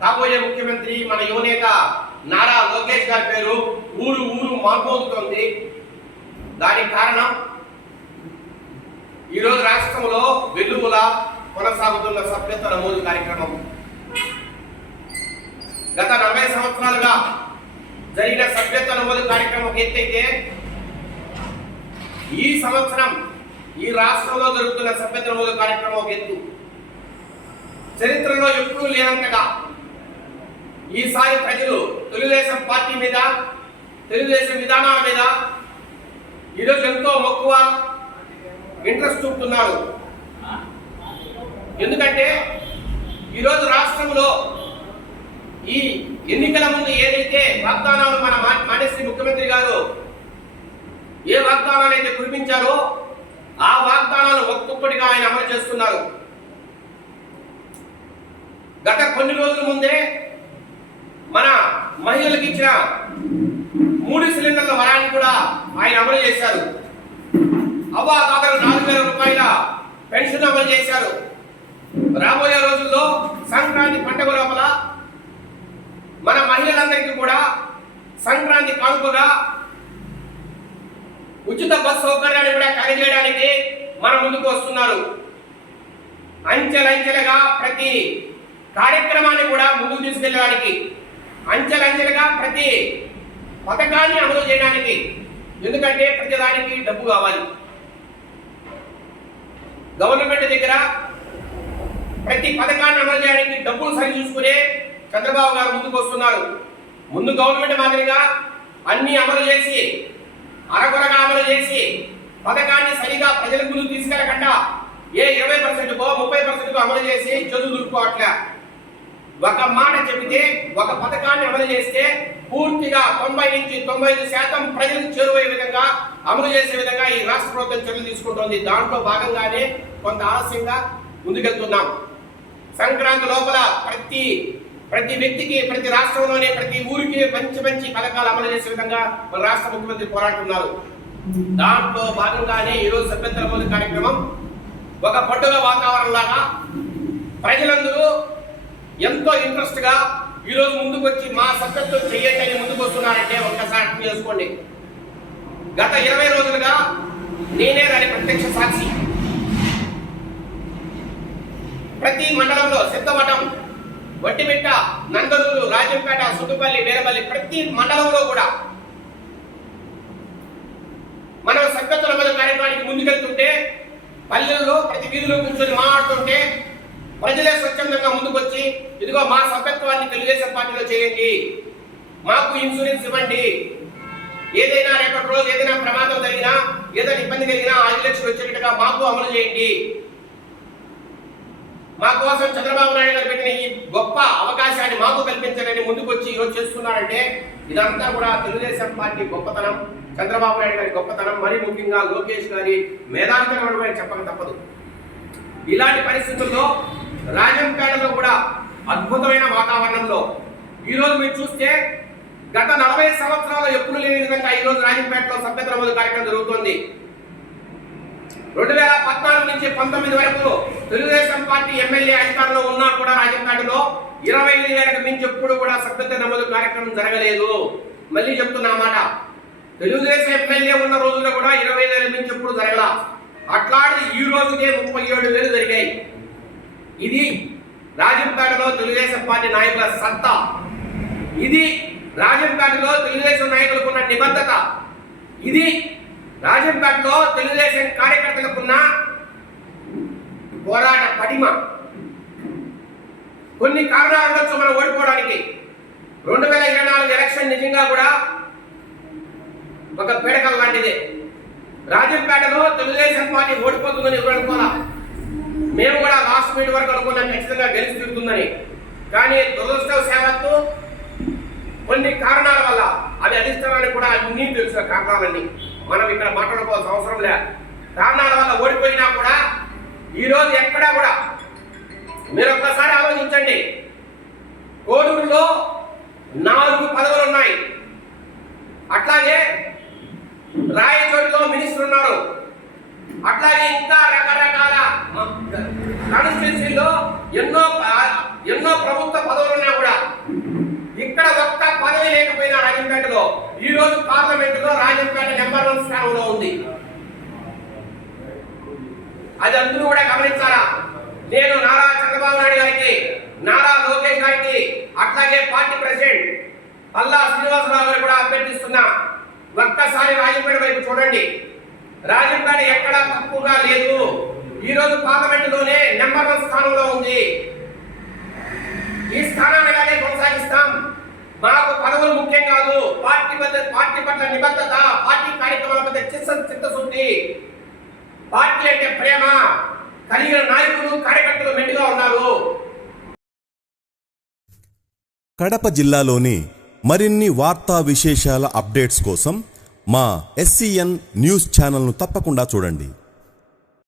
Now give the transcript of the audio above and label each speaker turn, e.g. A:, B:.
A: రాబోయే ముఖ్యమంత్రి మన యువనేత నారా లోకేష్ గారి పేరు ఊరు ఊరు మార్మోగుతోంది దానికి కారణం ఈరోజు రాష్ట్రంలో వెలుగుల కొనసాగుతున్న సభ్యత్వ నమోదు కార్యక్రమం. గత నలభై సంవత్సరాలుగా జరిగిన సభ్యత్వ నమోదు కార్యక్రమం ఒక ఎత్తైతే ఈ సంవత్సరం ఈ రాష్ట్రంలో జరుగుతున్న సభ్యత్వ నమోదు కార్యక్రమం ఎత్తు చరిత్రలో ఎప్పుడూ లేనంతగా ఈసారి ప్రజలు తెలుగుదేశం పార్టీ మీద తెలుగుదేశం విధానాల మీద ఈరోజు ఎంతో మక్కువ ఇంట్రెస్ట్ చూపుతున్నారు ఎందుకంటే ఈరోజు రాష్ట్రంలో ఈ ఎన్నికల ముందు ఏదైతే వాగ్దానాలు మన మా- మానేశ్రీ ముఖ్యమంత్రి గారు ఏ వాగ్దానాలు అయితే కురిపించారో ఆ వాగ్దానాలు ఒక్కొక్కటిగా ఆయన అమలు చేస్తున్నారు. గత కొన్ని రోజుల ముందే మన మహిళలకు ఇచ్చిన మూడు సిలిండర్ల వరాన్ని కూడా ఆయన అమలు చేశారు. అవ్వా తాతలు నాలుగు వేల రూపాయల పెన్షన్ అమలు చేశారు. రాబోయే రోజుల్లో సంక్రాంతి పండుగ లోపల మన మహిళలందరికీ కూడా సంక్రాంతి కానుకగా ఉచిత బస్ సౌకర్యాన్ని కూడా కలిగేయడానికి మన ముందుకు వస్తున్నారు. అంచెలంచెలుగా ప్రతి కార్యక్రమాన్ని కూడా ముందుకు తీసుకెళ్ళడానికి అంచెలంచెలుగా ప్రతి పథకాన్ని అమలు చేయడానికి. ఎందుకంటే ప్రతిదానికి డబ్బు కావాలి. గవర్నమెంట్ దగ్గర ప్రతి పథకాన్ని అమలు చేయడానికి డబ్బులు సరి చూసుకునే చంద్రబాబు గారు ముందుకు వస్తున్నారు. ముందు గవర్నమెంట్ మాదిరిగా అన్ని అమలు చేసి అరకొరగా అమలు చేసి పథకాన్ని సరిగా ప్రజల ముందు తీసుకెళ్ళకుండా ఏ ఇరవై పర్సెంట్కో ముప్పై పర్సెంట్కో అమలు చేసి చదువు దురుకోవట్లే ఒక మాట చెబితే ఒక పథకాన్ని అమలు చేస్తే పూర్తిగా తొంభై నుంచి తొంభై ఐదు శాతం ప్రజలకు చేరువయ్యే విధంగా అమలు చేసే విధంగా ఈ రాష్ట్ర ప్రభుత్వం చర్యలు తీసుకుంటోంది. దాంట్లో భాగంగానే కొంత ఆలస్యంగా ముందుకెళ్తున్నాం. సంక్రాంతి లోపల ప్రతి ప్రతి వ్యక్తికి ప్రతి రాష్ట్రంలోనే ప్రతి ఊరికి మంచి మంచి పథకాలు అమలు చేసే విధంగా మన రాష్ట్ర ముఖ్యమంత్రి పోరాడుతున్నారు. దాంట్లో భాగంగానే ఈరోజు సభ్యత్వ కార్యక్రమం ఒక పండుగ వాతావరణం లాగా ప్రజలందరూ ఎంతో ఇంట్రెస్ట్గా ఈ రోజు ముందుకు వచ్చి మా సభ్యత్వం చెయ్యండి అని ముందుకు వస్తున్నారంటే ఒక్కసారి చేసుకోండి. గత ఇరవై రోజులుగా నేనే దాని ప్రత్యక్ష సాక్షి. ప్రతి మండలంలో సిద్ధమఠం వట్టిమిట్ట నందలూరు రాజంపేట సుట్టుపల్లి వీరపల్లి ప్రతి మండలంలో కూడా మనం సభ్యత్వ నమోదు కార్యక్రమానికి ముందుకెళ్తుంటే పల్లెల్లో ప్రతి వీధిలో కూర్చొని మాట్లాడుతుంటే ప్రజలే స్వచ్ఛందంగా ముందుకొచ్చి ఇదిగో మా సభ్యత్వాన్ని తెలుగుదేశం పార్టీలో చేయండి. మాకు ఇన్సూరెన్స్ ఇవ్వండి. ఏదైనా రేపటి రోజు ఏదైనా ప్రమాదం జరిగినా ఏదైనా ఇబ్బంది కలిగినా ఐదు లక్షలు వచ్చేటట్టుగా మాకు అమలు చేయండి. మా కోసం చంద్రబాబు నాయుడు గారు పెట్టిన ఈ గొప్ప అవకాశాన్ని మాకు కల్పించాలని ముందుకొచ్చి ఈరోజు చేస్తున్నారంటే ఇదంతా కూడా తెలుగుదేశం పార్టీ గొప్పతనం చంద్రబాబు నాయుడు గారి గొప్పతనం మరి ముఖ్యంగా లోకేష్ గారి మేధావితనం చెప్పక తప్పదు. ఇలాంటి పరిస్థితుల్లో రాజంపేటలో కూడా అద్భుతమైన వాతావరణంలో. ఈరోజు మీరు చూస్తే గత నలభై సంవత్సరాల ఎప్పుడు లేని విధంగా ఈరోజు రాజంపేటలో సభ్యత నమోదు కార్యక్రమం జరుగుతోంది. రెండు వేల పద్నాలుగు నుంచి పంతొమ్మిది వరకు తెలుగుదేశం పార్టీ ఎమ్మెల్యే అధికారంలో ఉన్నా కూడా రాజంపేటలో ఇరవై ఐదు ఏళ్ళకి మించి ఎప్పుడు కూడా సభ్యత నమోదు కార్యక్రమం జరగలేదు. మళ్ళీ చెప్తున్నా మాట. తెలుగుదేశం ఎమ్మెల్యే ఉన్న రోజుల్లో కూడా ఇరవై ఐదు ఏళ్ళ మించి ఎప్పుడు జరగల. అట్లాంటి ఈ రోజుకే ముప్పై ఏడు వేలు జరిగాయి. ఇది రాజంపేటలో తెలుగుదేశం పార్టీ నాయకుల సత్తా. ఇది రాజంపేటలో తెలుగుదేశం నాయకులకు ఉన్న నిబద్ధత. ఇది రాజంపేటలో తెలుగుదేశం కార్యకర్తలకున్న పోరాట పడిమ కొన్ని కారణాలు ఉండొచ్చు మనం ఓడిపోవడానికి రెండు వేల ఇరవై నాలుగు ఎలక్షన్ నిజంగా కూడా ఒక పీడకం లాంటిదే. రాజంపేటలో తెలుగుదేశం పార్టీ ఓడిపోతుందని ఎవరు అనుకోవాలా? మేము కూడా లాస్ట్ మీట్ వరకు అనుకున్నాం ఖచ్చితంగా గెలిచి తిరుగుతుందని కానీ దురదృష్టవశాత్తు కొన్ని కారణాల వల్ల అది అధిష్టానానికి కూడా అన్ని తెలిసిన కారణాలన్నీ. మనం ఇక్కడ మాట్లాడుకోవాల్సిన అవసరం లే. కారణాల వల్ల ఓడిపోయినా కూడా ఈ రోజు ఎక్కడా కూడా మీరు ఒక్కసారి ఆలోచించండి. కోడూరులో నాలుగు కాన్స్టిట్యున్సీలో ఎన్నో ఎన్నో ప్రభుత్వ పదవులు ఉన్నా కూడా ఇక్కడ ఒక్క పదవి లేకపోయినా రాజంపేటలో ఈ రోజు పార్లమెంట్లో రాజంపేట నెంబర్ వన్ స్థానంలో ఉంది. అది అందరూ కూడా గమనించారా నేను నారా చంద్రబాబు నాయుడు గారికి నారా లోకేష్ గారికి అట్లాగే పార్టీ ప్రెసిడెంట్ పల్లా శ్రీనివాసరావు గారు కూడా అభ్యర్థిస్తున్నా. ఒక్కసారి రాజంపేట వైపు చూడండి. రాజంపేట ఎక్కడా తక్కువగా లేదు. ఈ రోజు పార్లమెంట్ నెంబర్ వన్ స్థానంలో ఉంది. ఈ స్థానాన్ని కానీ కొనసాగిస్తాం. మాకు పదవులు ముఖ్యం కాదు. పార్టీ పట్ల పార్టీ పట్ల నిబద్ధత పార్టీ కార్యక్రమాల పట్ల చిత్త చిత్తశుద్ధి. పార్టీ అంటే ప్రేమ. కలిగిన నాయకులు కార్యకర్తలు మెండుగా ఉన్నారు.
B: కడప జిల్లాలోని మరిన్ని వార్తా విశేషాల అప్డేట్స్ కోసం మా ఎస్సీఎన్ న్యూస్ ఛానల్ను తప్పకుండా చూడండి.